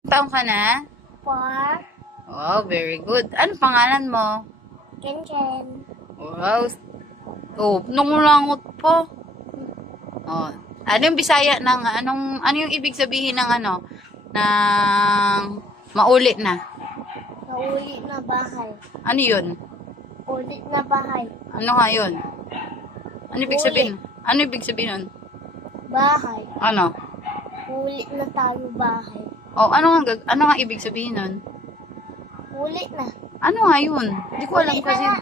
Taong ka na? 4. Wow, very good. Ano pangalan mo? Ken. Wow. Oh, nangulangot pa. Oh. Ano yung Bisaya ng ano yung ibig sabihin ng ng maulit na? Naulit na bahay. Ano yun? Ulit na bahay. Ano nga yun? Ano ibig sabihin? Ano ibig sabihin nun? Bahay. Ano? Ulit na tayo bahay. Oh, ano nga ibig sabihin nun? Ulit na. Ano nga yun? Hindi ko alam Ulit na kasi. nga.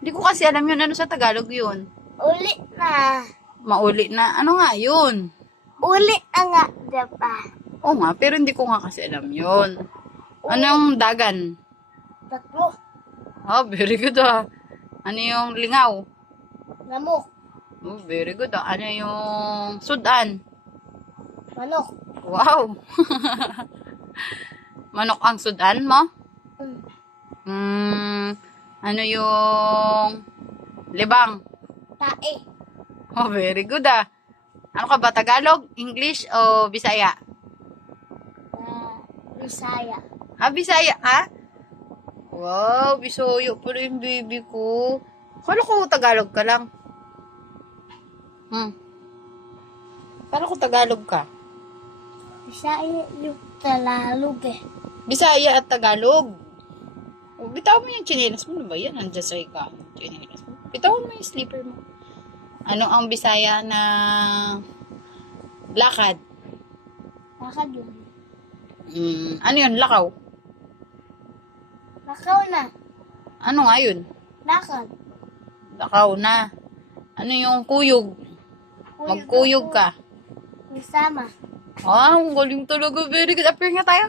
Hindi ko kasi alam yun. Ano sa Tagalog yun? Ulit na. Maulit na. Ano nga yun? Ulit na nga, diba? Oo nga, pero hindi ko nga kasi alam yun. Anong dagan? 3. Oh, very good ah. Ano yung lingaw? Lamok. Oh, very good ah. Ano yung sudan? Manok. Wow! Manok ang sudan mo? Ano yung libang? Tae. Oh, very good ah. Ano ka ba? Tagalog, English, o Bisaya? Bisaya. Ah, Bisaya ka? Wow, Bisoyo pala yung baby ko. Kala ko Tagalog ka lang. Kala ko Tagalog ka. Bisaya yung Tagalog eh. Bisaya at Tagalog. O, bitawan mo yung chinelas mo. Ano ba yan? Nandiyan sa ika. Chinelas mo. Bitawan mo yung slipper mo. Ano ang Bisaya na lakad? Lakad yun. Ano yun? Lakaw? Lakaw na. Ano nga yun? Lakad. Lakaw na. Ano yung kuyog? Magkuyog ka. Isama. Ah, ang galing talaga. Very good. Appear nga tayo.